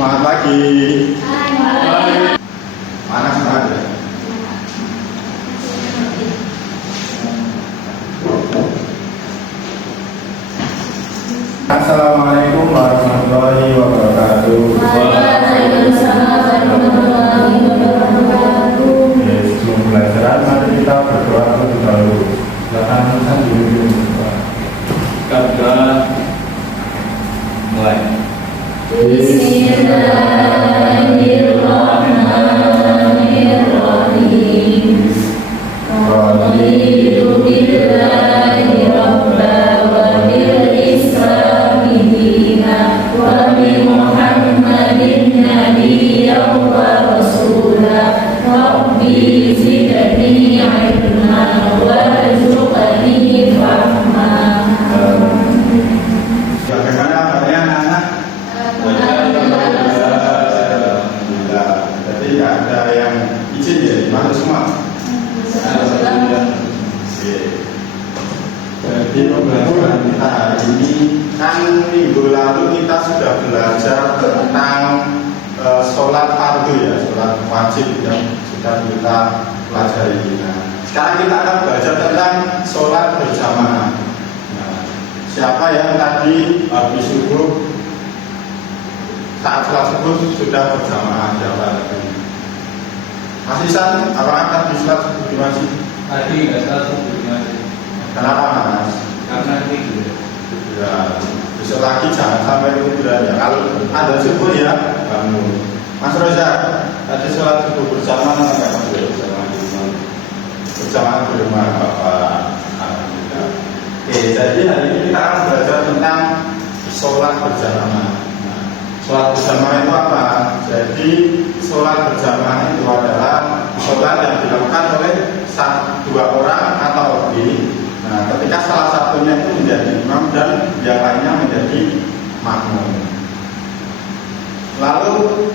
Selamat pagi. Hai. Panas banget ya. Assalamualaikum warahmatullahi wabarakatuh. Waalaikumsalam warahmatullahi wabarakatuh. Sebelum pelajaran, mari kita berdoa terlebih dahulu. Silakan Ustaz dipimpin berdoa. Kita mulai. Bismillahirrahmanirrahim. Raditu billahi rabba wa bil islami dina wa bi Muhammadin nabiyyan wa rasulah. Rabbi zidni ilma warzuqni fahma. Bagaimana kabarnya anak-anak? Alhamdulillah. Jadi nggak ada yang izin ya, masuk semua. Oke. Jadi pembelajaran kita hari ini kan minggu lalu kita sudah belajar tentang sholat fardu ya, sholat wajib yang sudah kita pelajari. Nah, sekarang kita akan belajar tentang sholat berjamaah. Nah, siapa yang tadi habis subuh saat sholat subuh sudah berjamaah? Siapa tadi? Mas Isan, apakah tadi sholat subuh di masjid? Tadi nggak salah subuh di masjid. Kenapa Mas? Karena tidur. Ya, besok lagi jangan sampai tiduran ya. Kalau ada subuh ya bangun. Mas Roza, tadi sholat subuh berjamaah apa Mas Roza? Berjamaah di rumah Bapak. Alhamdulillah. Oke, jadi hari ini kita akan belajar tentang sholat berjamaah. Nah, sholat berjamaah itu apa? Jadi sholat berjamaah itu adalah sholat yang dilakukan oleh dua orang atau lebih. Nah, ketika salah satunya itu menjadi imam dan yang lainnya menjadi makmum. Lalu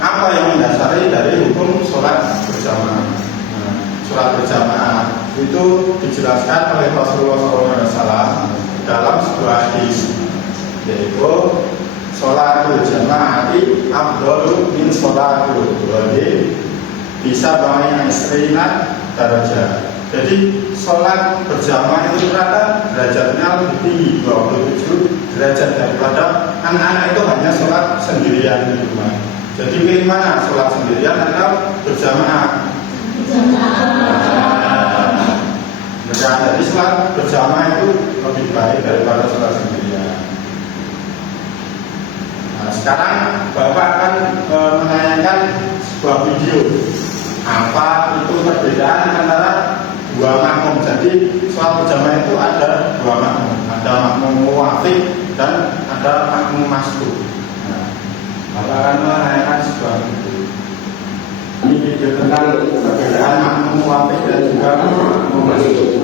apa yang mendasari dari hukum sholat berjamaah? Nah, sholat berjamaah itu dijelaskan oleh Rasulullah SAW dalam sebuah hadis, yaitu sholatul jamaati afdalu min sholatul wahid bisa banyak istrinya darajat. Jadi sholat berjamaah itu ternyata derajatnya lebih tinggi, 27 derajat daripada anak-anak itu hanya sholat sendirian di rumah. Jadi pilih mana, sholat sendirian atau berjamaah? Nah, jadi sholat berjamaah itu lebih baik daripada sholat sendirian. Nah, sekarang Bapak akan menanyakan sebuah video. Apa itu perbedaan antara dua makmum? Jadi sholat berjamaah itu ada dua makmum, ada makmum muwafiq dan ada makmum masbuk. Nah, Bapak akan menanyakan sebuah video. Ini video tentang perbedaan makmum muwafiq dan juga makmum masbuk.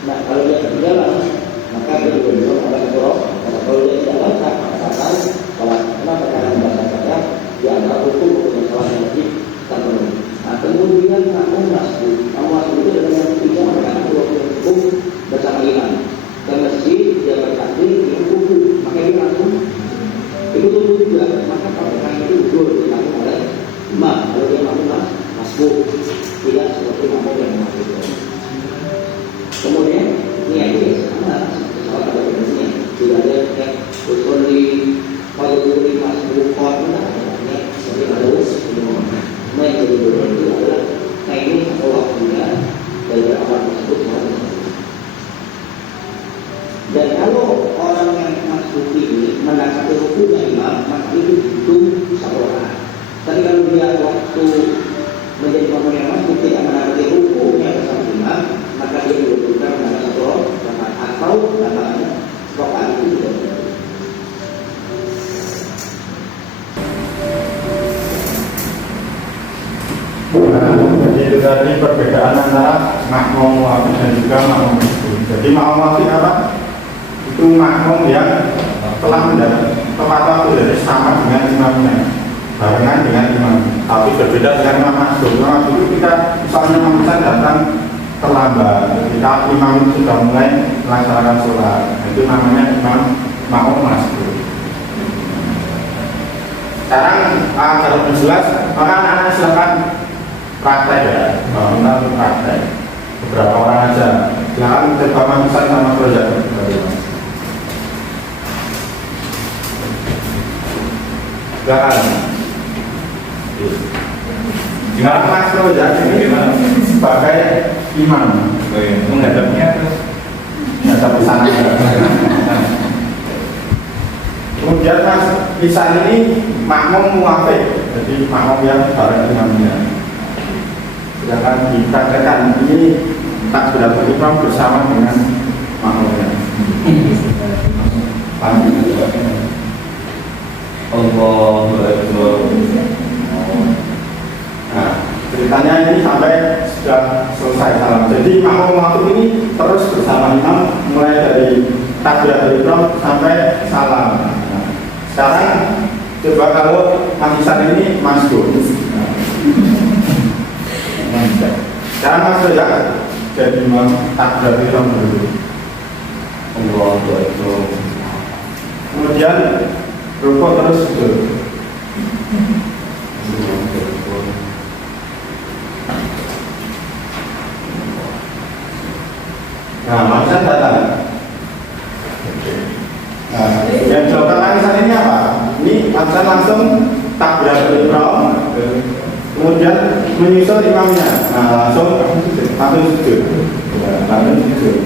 Nah, kalau dia berjalan, maka dia juga membaca surah. Kalau dia tidak baca, katakan sholat karena perkara membaca saja dianggap hukum sholat yang wajib terpenuhi. Nah, kemudian makmum masbuk itu adalah yang ketiga mengatakan hukum bersama imam. Dan masjid dia bertakbir dengan kuku, maka dia langsung ikut kuku juga. Maka perkara itu gugur dilakukan oleh imam. Kalau dia makmum masbuk tidak seperti makmum yang masbuk. Kemudian niatnya sama, sholat ada bedanya. Tidak ada yang usulli kalau usulli masbuk korban artinya seperti harus menjadi berbeda itu adalah timing atau waktunya dari awal tersebut. Dan kalau orang yang masbuk ini mendapati rukunya imam, maka itu hitung satu orang. Tapi kalau dia waktu menjadi makmum yang masbuk tidak mendapati rukunya bersama imam, maka dia dibutuhkan mendapat satu rakaat atau namanya rakaat itu tidak benar. Nah, jadi itu tadi perbedaan antara makmum muwafiq dan juga makmum masbuk. Jadi makmum muwafiq apa? Itu makmum yang telah mendapat tepat waktu, jadi sama dengan imamnya, barengan dengan imam. Tapi berbeda dengan imam masbuk. Imam masbuk itu kita misalnya imam besar datang terlambat ketika imam itu sudah mulai melaksanakan sholat, itu namanya imam makmum masbuk. Sekarang agar lebih jelas, maka anak-anak silakan praktek ya, kita praktek beberapa orang aja, silakan terutama misal sama proyek. Silakan. Sekarang Mas Proyek ini sebagai imam, menghadapnya terus menghadap ke sana. Kemudian Mas Isan ini makmum muafik, jadi makmum yang bareng imamnya. Silakan dikatakan ini takbiratul ihram bersama dengan makmumnya. Allahu Akbar. Nah, ceritanya ini sampai sudah selesai salam. Jadi makmum waktu ini terus bersama imam mulai dari takbiratul ihram sampai salam. Nah, sekarang coba kalau Mas Isan ini masuk. Sekarang Mas Proyek jadi imam takbiratul ihram dulu. Allahu Akbar. Kemudian rukuk terus sujud. Nah, maksudnya datang. Nah, yang dilakukan manisan ini apa? Ini maksudnya langsung takbiratul ihram, kemudian menyusul imamnya. Nah, langsung sujud. Ya, langsung sujud.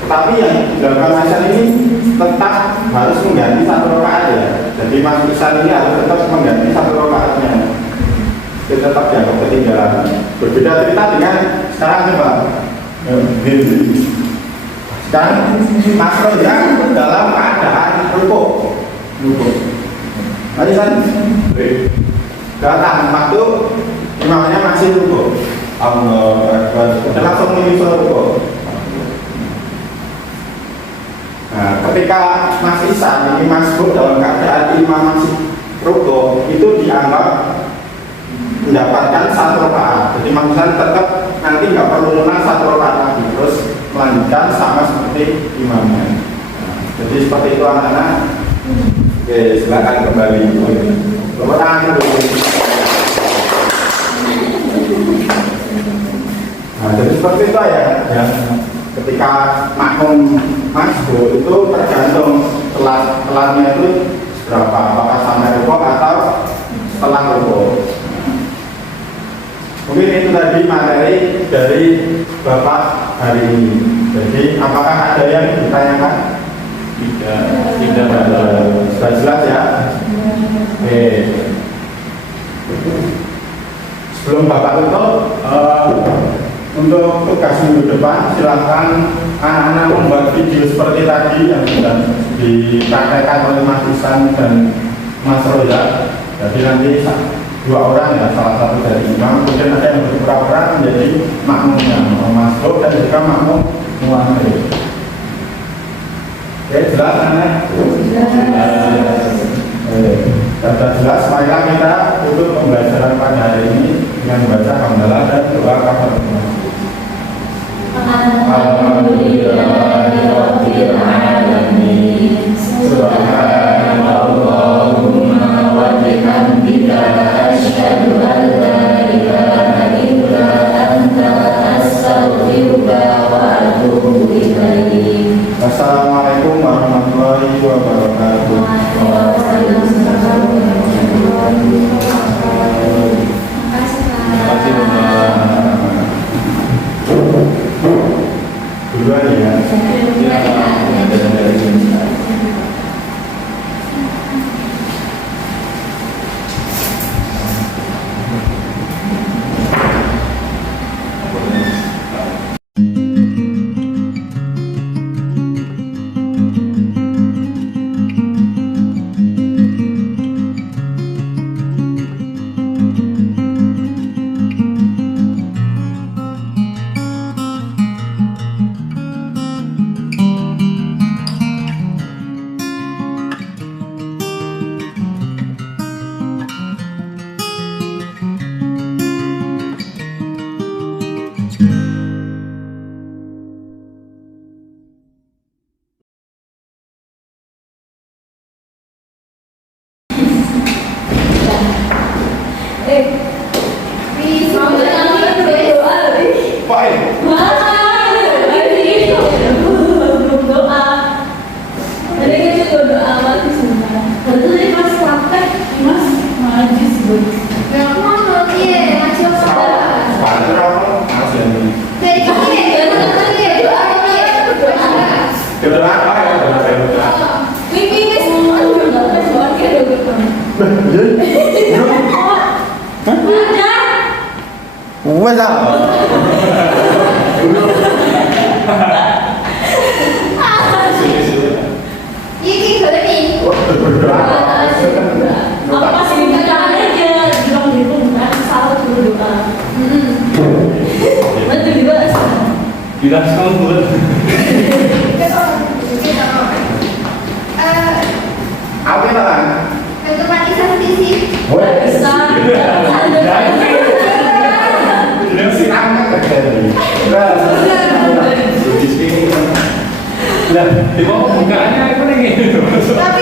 Tetapi yang dilakukan manisan ini tetap harus mengganti satu rakaat ya. Jadi manisan ini harus tetap mengganti satu rakaatnya. Itu tetap dianggap ketinggalan. Berbeda cerita dengan sekarang coba. Sekarang Mas Proyek dalam keadaan rukuk. Manisan datang waktu imamnya masih rukuk. Allah langsung menyusul rukuk. Nah, ketika Mas Isan ini masuk dalam keadaan imam masih rukuk, itu dianggap mendapatkan satu rakaat. Jadi Mas Isan tetap nanti nggak perlu lunas satu rakaat lagi, terus melanjutkan sama seperti imamnya. Nah, jadi seperti itu anak-anak. Oke, silakan kembali. Tepuk tangan dulu. Nah, jadi seperti itu ya. Ketika makmum masuk itu tergantung telatnya itu berapa, apakah sampai rukuk atau setelah rukuk. Mungkin itu tadi materi dari Bapak hari ini. Jadi apakah ada yang ditanyakan? Tidak ada. Sudah jelas ya? Oke. Sebelum Bapak tutup, untuk tugas minggu depan silakan anak-anak membuat video seperti tadi yang sudah dipraktekkan oleh Mas Isan dan Mas Proyek. Jadi nanti dua orang ya, salah satu dari imam, kemudian ada yang berpura-pura menjadi makmumnya, masuk dan juga makmum muafik. Oke, jelas anak? Sudah jelas, maka kita tutup pembelajaran pada hari ini dengan membaca hamdalah dan doa kafaratul. Alhamdulillahirabbil alamin. Subhanallahumma wa bihamdika asyhadu an la ilaha illa anta astaghfiruka wa atubu ilaik. Wassalamualaikum warahmatullahi wabarakatuh. Terima kasih Bapak. Duluan ya. Mau kami berdoa lebih. Poin. Belum doa. Tadi kita doa lagi sebentar. Tadi pas praktek Mas maju sebut. Yang mana dia masih apa? Bantu apa? Mas ini. Jadi kita doa doa. Kedua apa ya? Mimpi semua juga pas buat dia doa. Wes ah. Ini gini. Apa sih caranya dia bilang gitu kan salah berdoa. Betul juga. Kita sekarang buat Apa lah? Untuk mati satu sih. Bisa. Ini sirangan terjadi. lah, di bawah bukaannya aku nih gitu. Tapi